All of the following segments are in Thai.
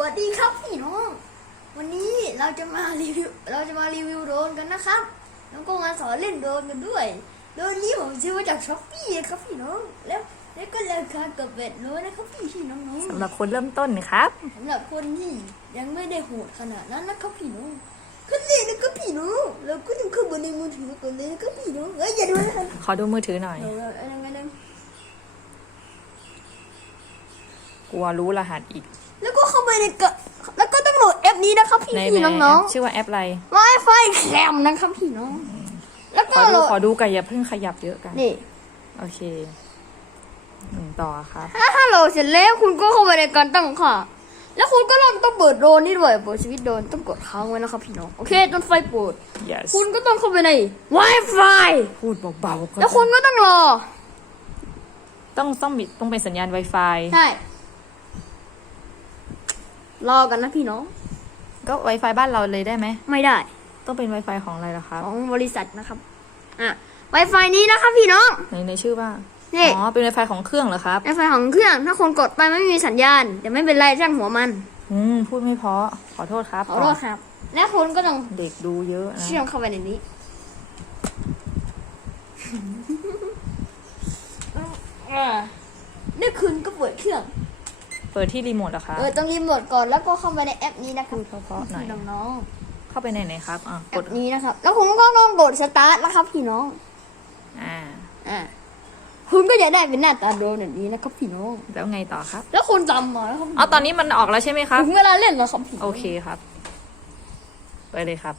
วัสดีครับพี่น้อง วันนี้เราจะมารีวิวเราจะมารีวิวโดรนกันนะครับแล้วก็มาสอนเล่นโดรนกันด้วยโดรนนี้ผมซื้อมาจากช้อปปี้นะครับพี่น้องแล้วแล้วก็ราคาเกือบเบ็ดร้อยนะครับพี่พี่น้องสำหรับคนเริ่มต้นนะครับๆสำหรับคนที่ยังไม่ได้โหดขนาดนั้นนะครับพี่น้องก็เลยนะครับพี่น้องเราก็ต้องเข้ามาในมือถือก่อนเลยนะครับพี่น้องเอ้ยอย่าดูนะครับขอดูมือถือหน่อย เดี๋ยวเราเอายังไงนะ กลัวรู้รหัสอีก แล้วก็เข้าไปในกะแล้วก็ต้องโหลดแอปนี้นะครับพี่ในพี่ในน้องแอปชื่อว่าแอปอะไรๆ Wi-Fi แคมนะครับพี่น้อง แล้วขก็อโหลดูดขอดูกันอย่าเพิ่งขยับเยอะกัน นี่โอเคหนึ่งต่อครับ ถ้าถ้าโหลดเสร็จแล้วคุณก็เข้าไปในการตั้งค่าแล้วคุณก็ลองต้องเปิดโดรนนี่ด้วยเปิดสวิตช์โดรนต้องกดค้างไว้นะครับพี่น้องโอเคจนไฟเปิด yes คุณก็ต้องเข้าไปใน Wi-Fi พูดเบาๆก็แล้วคุณก็ต้องรอ ต้องต้องมีต้องเป็นสัญญาณ Wi-Fi ใช่ รอกันนะพี่น้อง ก็ Wi-Fi บ้านเราเลยได้ไหม ไม่ได้ ต้องเป็น Wi-Fi ของอะไรล่ะครับของบริษัทนะครับ อะ Wi-Fi นี้นะครับพี่น้อง ในในชื่อว่า นี่ อ๋อ เป็น Wi-Fi ของเครื่องเหรอครับ Wi-Fi ของเครื่อง ถ้าคนกดไปไม่มีสัญญาณ แต่ไม่เป็นไรช่างหัวมัน อืม พูดไม่เพราะ ขอโทษครับขอโทษครับ และคุณก็ต้องเด็กดูเยอะนะ เชื่อมเข้าไปในนี้อ่านี่คุณก็เปิดเครื่อง เปิดที่รีโมทเหรอครับเออต้องรีโมทก่อนแล้วก็เข้าไปในแอปนี้นะครับพูดเพราะๆหน่อยน้องเข้าไปในไหนครับอะๆแอกดปนี้นะครับ แล้วคุณก็ต้องกดสตาร์ทนะครับพี่น้อง อ่า อ่าคุณก็จะได้เป็นหน้าตาโดรนแบบนี้นะครับพี่น้อง แล้วไงต่อครับแล้วคุณจำมาแล้วครับอ๋อตอนนี้มันออกแล้วใช่ไหมครับ ถึงเวลาเล่นแล้วครับพี่น้งโอเคครับ ไปเลยครับ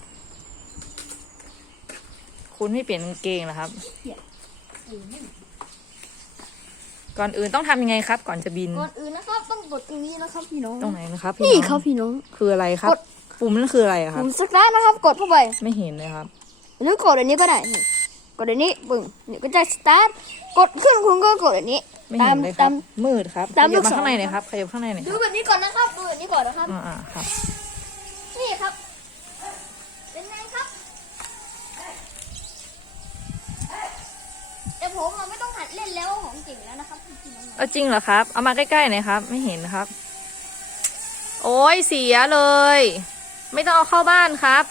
คุณไม่เปลี่ยนกางเกงเหรอครับ ก่อนอื่นต้องทำยังไงครับ ก่อนจะบิน ก่อนอื่นนะครับ ต้องกดตรงนี้นะครับพี่น้องตรงไหนนะครับพี่นี่น้องครับพี่น้อง คืออะไรครับกดปุ่มนั่นคืออะไรอะครัปุ่บมสตาร์ทนะครับ กดเข้าไปไม่เห็นเลยครับหรือกดอันนี้ก็ได้นี่กดอันนี้ปึ้งนี่ก็จะสตาร์ทกดขึ้นคุณก็กดอันนี้ไม่ตาเห็มนเลยคตารับมมืดครับตามขยับลูกมาศรข้างในหน่อยครับขยับข้างในหน่อยคดูรับแบบนี้ก่อนนะครับดูแบบนี้ก่อนนะครับอ่าอ่าครับ นี่ครับ เป็นไงครับแต่ ผมอะไม่ต้องหัดเล่นแล้วของจริงแล้วนะครับพี่น้องเอาจริงเหรอครับ เอามาใกล้ๆหน่อยครับ ไม่เห็นครับ โอ้ยเสียเลย ไม่ต้องเอาเข้าบ้านครับ